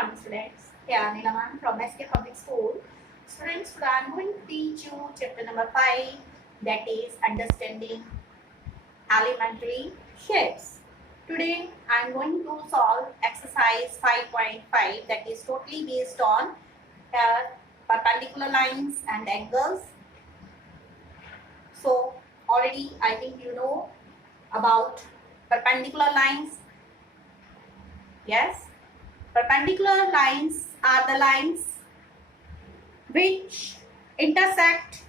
morning, students. Here Nilaman from SK Public School. Students, today I am going to teach you chapter number 5, that is understanding elementary shapes. Today I am going to solve exercise 5.5, that is totally based on perpendicular lines and angles. So already I think you know about perpendicular lines. Yes, perpendicular lines are the lines which intersect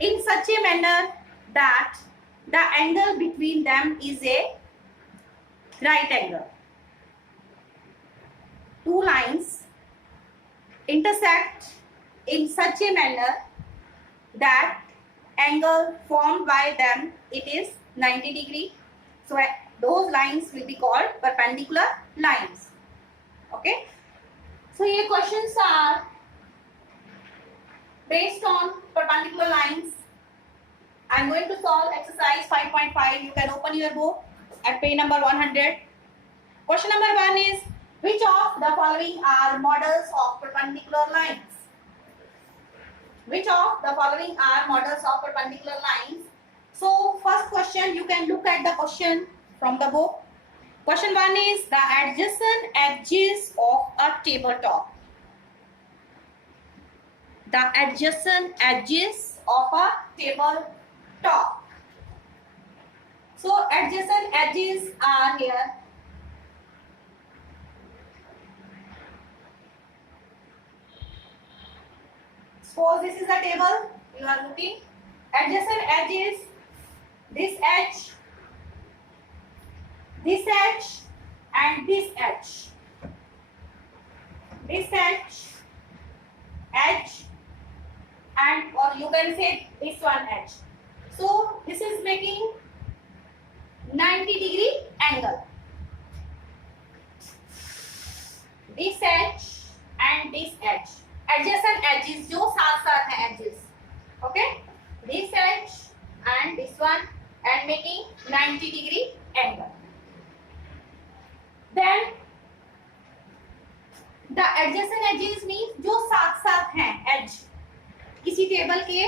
in such a manner that the angle between them is a right angle. Two lines intersect in such a manner that angle formed by them it is 90 degree. So those lines will be called perpendicular lines. Okay. So here questions are based on perpendicular lines. I am going to solve exercise 5.5. You can open your book at page number 100. Question number 1 is, which of the following are models of perpendicular lines? Which of the following are models of perpendicular lines? So first question, you can look at the question from the book. Question 1 is the adjacent edges of a tabletop. The adjacent edges of a tabletop. So adjacent edges are here. Suppose this is a table you are looking. Adjacent edges, this edge, and this edge. This edge, and or you can say this one edge. So this is making 90 degree angle. This edge and this edge. Adjacent edges जो साथ साथ हैं edges. Okay. This edge and this one and making 90 degree angle. Then the adjacent edges means जो साथ साथ हैं edge. किसी table के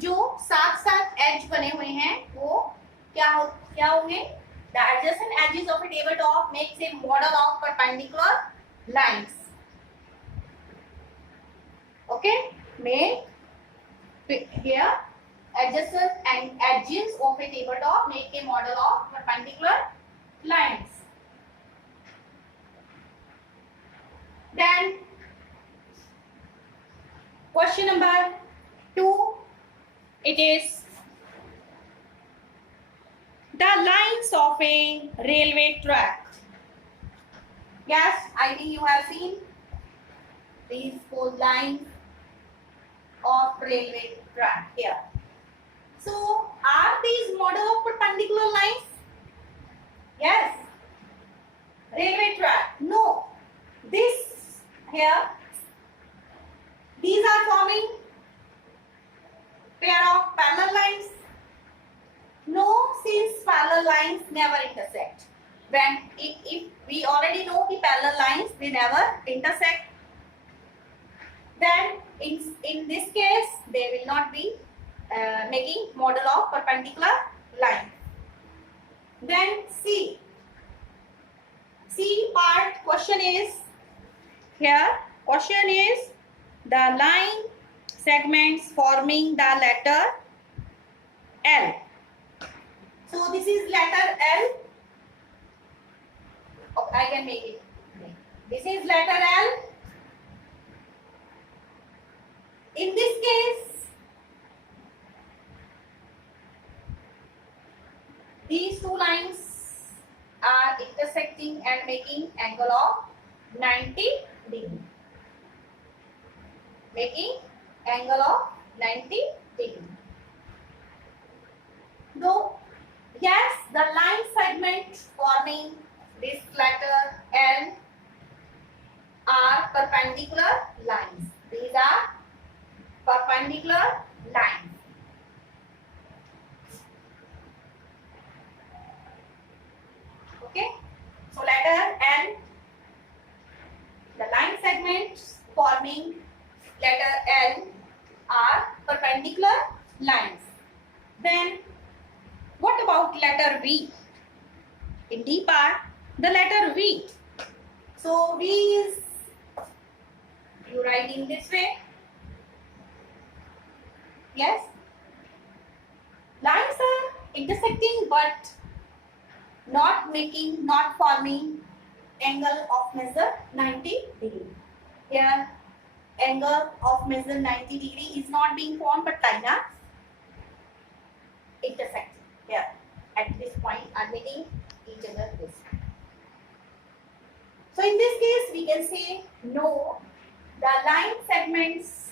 जो साथ साथ edge बने हुए हैं वो क्या होंगे? The adjacent edges of a tabletop makes a model of perpendicular lines. Okay, make here adjacent and edges of a tabletop make a model of perpendicular lines. Then question number 2, it is the lines of a railway track. Yes, I think you have seen these 4 lines of railway track here. So are these model of perpendicular lines? Yes. Railway track? No. This here, these are forming pair of parallel lines. No, since parallel lines never intersect. When if we already know the parallel lines, they never intersect. Then in this case, they will not be making model of perpendicular line. Then C part question is here. Question is the line segments forming the letter L. So this is letter L. Oh, I can make it. This is letter L. In this case, these 2 lines are intersecting and making angle of 90 degree. Making angle of 90 degree. Though, yes, the line segment forming this letter L are perpendicular lines. These are perpendicular lines. Okay. So letter L forming letter L are perpendicular lines. Then what about letter V? In D part, the letter V. So V is, you write in this way. Yes. Lines are intersecting but not forming angle of measure 90 degree. Here angle of measure 90 degree is not being formed, but lines are intersecting. Here at this point are meeting each other this. So in this case we can say no, the line segments,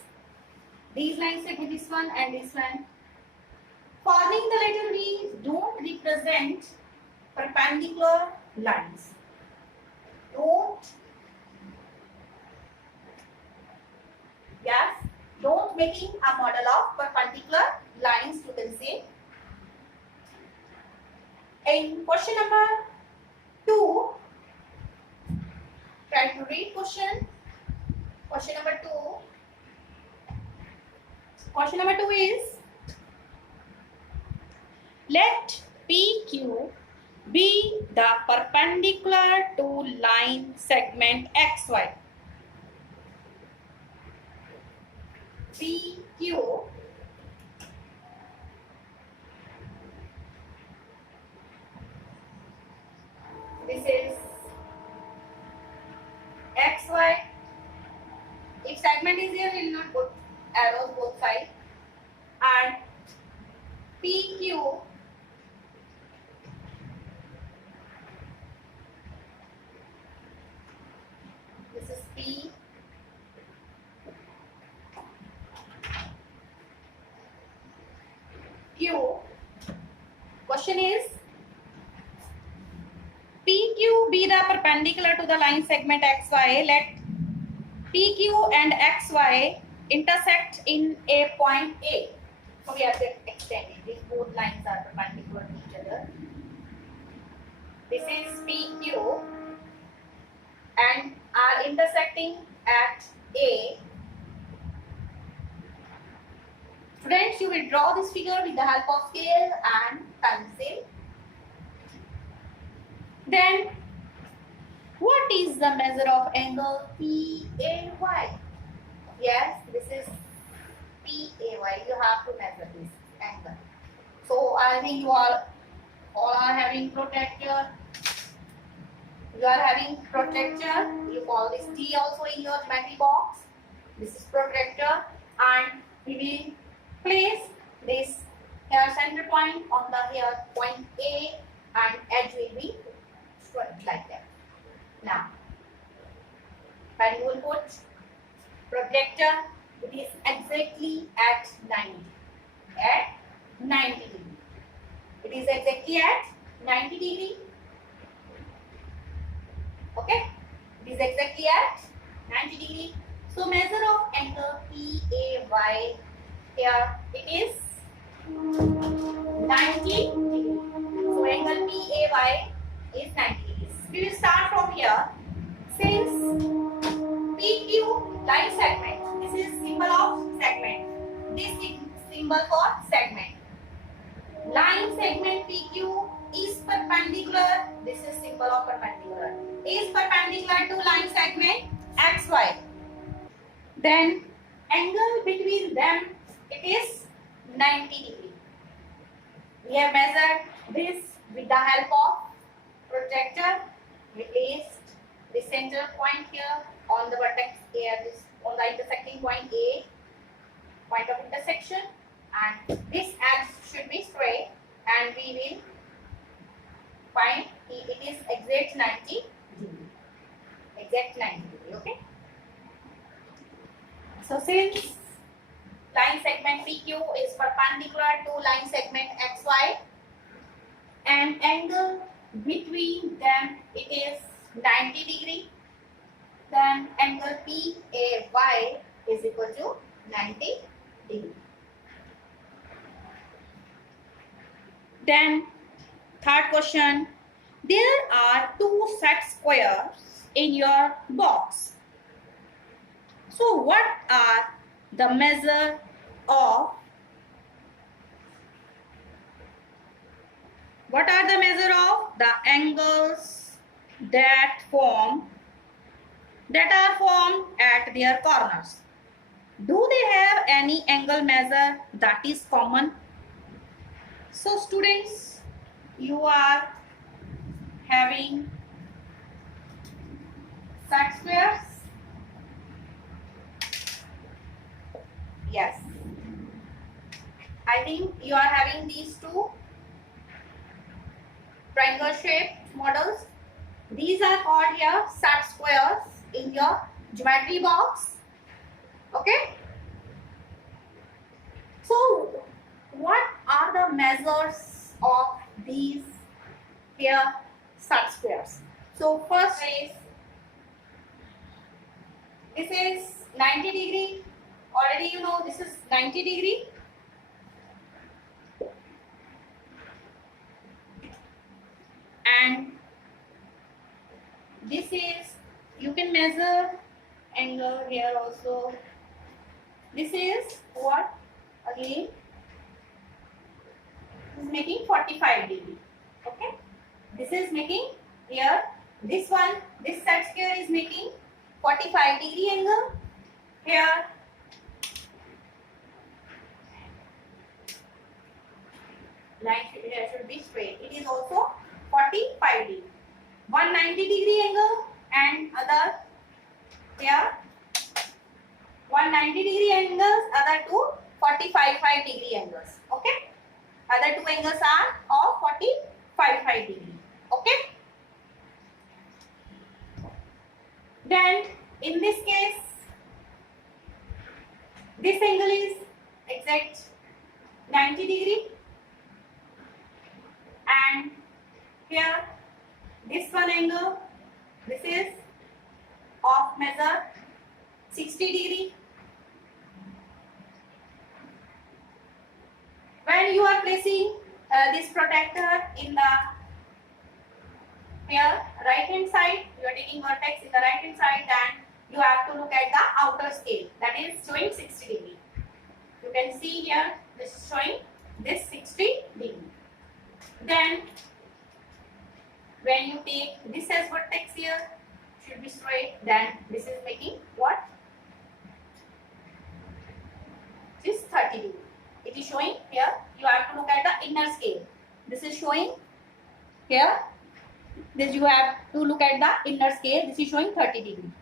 these line segments, this one and this one, forming the letter V don't represent perpendicular lines. Don't making a model of perpendicular lines, you can say. In question number 2, try to read question. Question number 2. Question number 2 is, let PQ be the perpendicular to line segment XY. PQ this is XY. If segment is here, we will not put arrows both sides. And PQ this is P. Q. Question is, PQ be the perpendicular to the line segment XY. Let PQ and XY intersect in a point A. So we have to extend it. These both lines are perpendicular to each other. This is PQ and are intersecting at A. Students, you will draw this figure with the help of scale and pencil. Then, what is the measure of angle PAY? Yes, this is PAY. You have to measure this angle. So, I think you all are having protractor. You are having protractor. You call this T also in your geometry box. This is protractor, and we will place this here center point on the here point A, and edge will be like that. Now, when you will put protractor, it is exactly at 90. At 90 degree. It is exactly at 90 degree. Okay? It is exactly at 90 degree. So, measure of angle PAY here, it is 90 degree. So, angle PAY is 90 degrees. We will start from here. Since PQ line segment, this is symbol of segment. This is symbol for segment. Line segment PQ is perpendicular. This is symbol of perpendicular. Is perpendicular to line segment XY. Then angle between them, it is 90 degree. We have measured this with the help of protractor. We placed the center point here on the vertex here, this on the intersecting point A, point of intersection, and this edge should be straight, and we will find it is exact 90 degree. Exact 90 degree, okay? So since line segment PQ is perpendicular to line segment XY, and angle between them it is 90 degree, then angle PAY is equal to 90 degree. Then third question, there are two set squares in your box. So what are the measure of the angles that are formed at their corners? Do they have any angle measure that is common? So students, you are having set squares. Yes, I think you are having these two triangle shaped models. These are called here set squares in your geometry box. Okay. So what are the measures of these here set squares? So first is, this is 90 degree. Already you know this is 90 degree. And this is, you can measure angle here also. This is what? Again, this is making 45 degree. Okay. This is making here, this one, this set square is making 45 degree angle. Here line here should be straight. It is also 45 degree. 190 degree angle and other here 190 degree angles, other two 45 degree angles. Okay. Other two angles are of 45 degree. Okay. Then in this case, this angle is exact 90 degree, and here this one angle, this is of measure 60 degree. When you are placing this protractor in the here right hand side, you are taking vertex in the right hand side, then you have to look at the outer scale, that is showing 60 degree. You can see here this is showing this 60 degree. Then when you take this as vertex here, should be straight, then this is making what? This 30 degree. It is showing here, you have to look at the inner scale. This is showing here, this you have to look at the inner scale. This is showing 30 degree.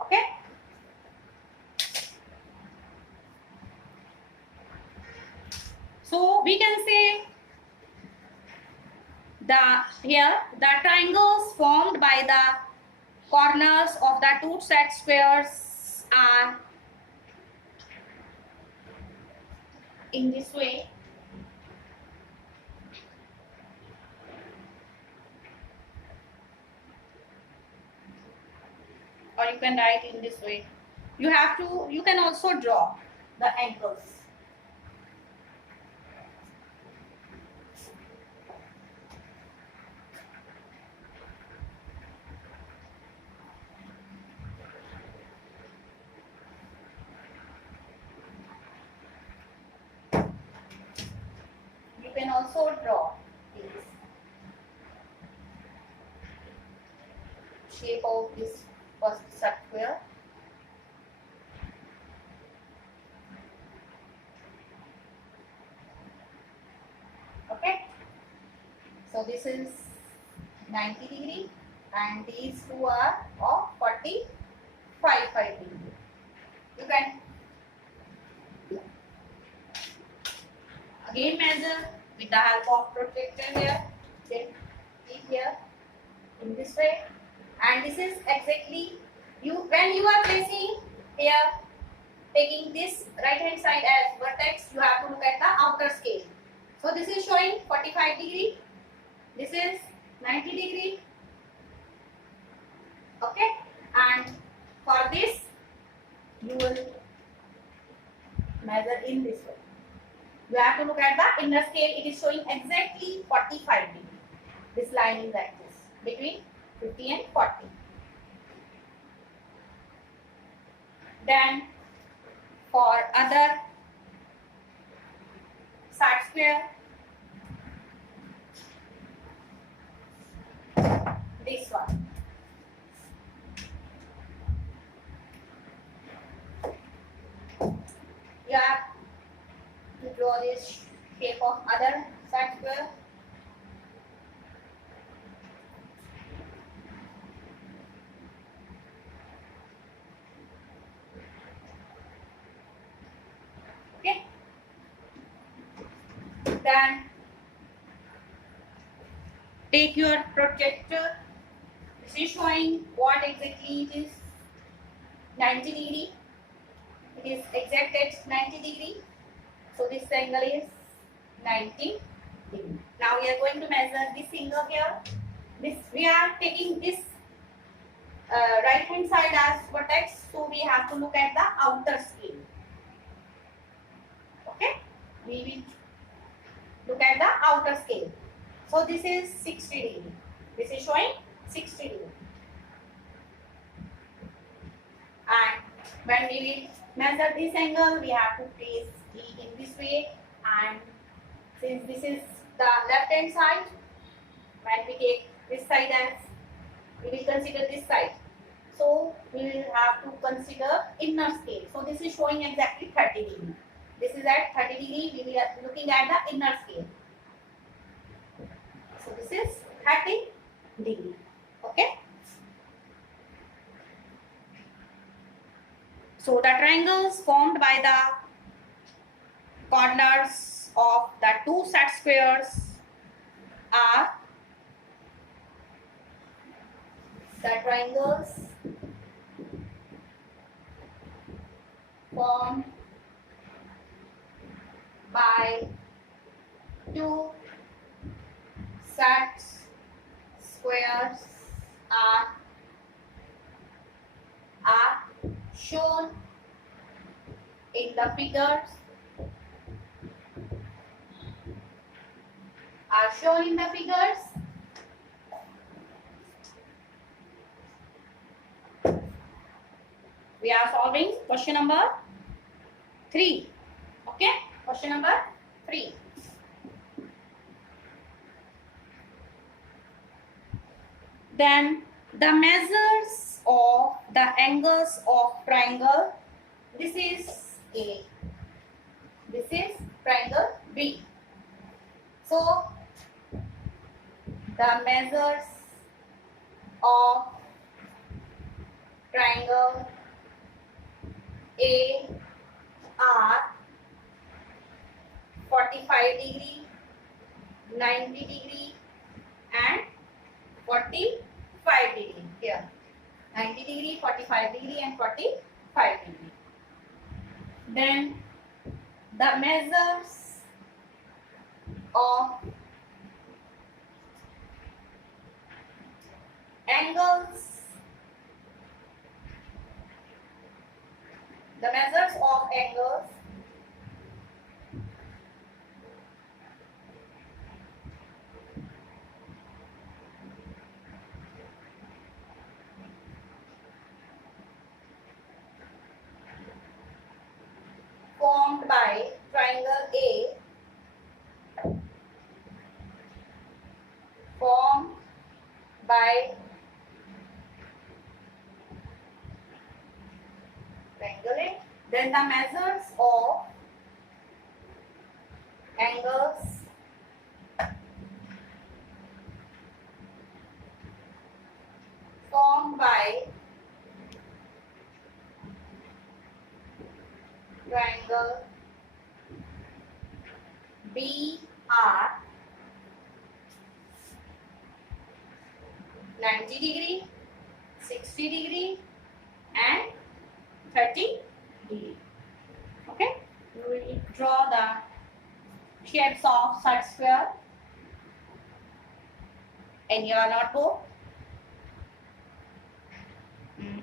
Okay. So we can say the triangles formed by the corners of the two set squares are in this way. Or you can write in this way. You can also draw the angles. You can also draw this shape of this first square. Okay. So this is 90 degree and these two are of 45 degree. You can again measure with the help of protractor here. Then keep here in this way, and this is exactly when you are placing here, taking this right hand side as vertex, you have to look at the outer scale. So this is showing 45 degree, this is 90 degree. Okay, and for this you will measure in this way. You have to look at the inner scale. It is showing exactly 45 degree. This line is like this, between 50 and 40. Then for other side square, this one. You have to draw this shape of other side square. Okay. Then take your protractor. This is showing what exactly it is. 90 degree. It is exact at 90 degree. So this angle is 90 degree. Now we are going to measure this angle here. This we are taking this right hand side as vertex, so we have to look at the outer scale. Okay, we will look at the outer scale. So this is 60 degree. This is showing 60 degree. And when we will measure this angle, we have to place it in this way. And since this is the left hand side, when we take this side as, we will consider this side. So we will have to consider inner scale. So this is showing exactly 30 degree. This is at 30 degree. We will be looking at the inner scale. So this is 30 degree. Okay. So the triangles formed by the corners of the two set squares are the triangles formed by two set squares are shown in the figures. We are solving question number 3. Okay, question number 3. Then the measures of the angles of triangle. This is A. This is triangle B. So the measures of triangle A are 45 degree, 90 degree and 45 degree. Here 90 degree, 45 degree and 45 degree. Then the measures of angles, formed by triangle A, formed by triangle A. Then the measures of angles formed by triangle B are 90 degree, 60 degree and 30 degree. Okay, we will draw the shapes of set square in your notebook.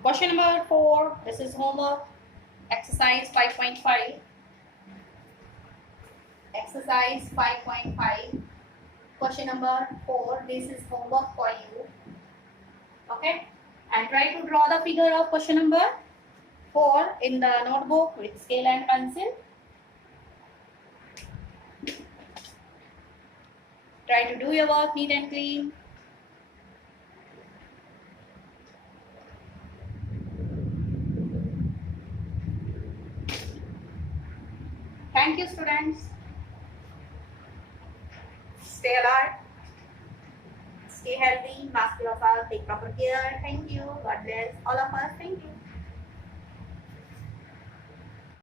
Question number 4. This is homework. Exercise 5.5. Exercise 5.5. Question number 4. This is homework for you. Okay, and try to draw the figure of question number 4. 4 in the notebook with scale and pencil. Try to do your work neat and clean. Thank you, students. Stay alert. Stay healthy. Mask yourself. Take proper care. Thank you. God bless all of us. Thank you.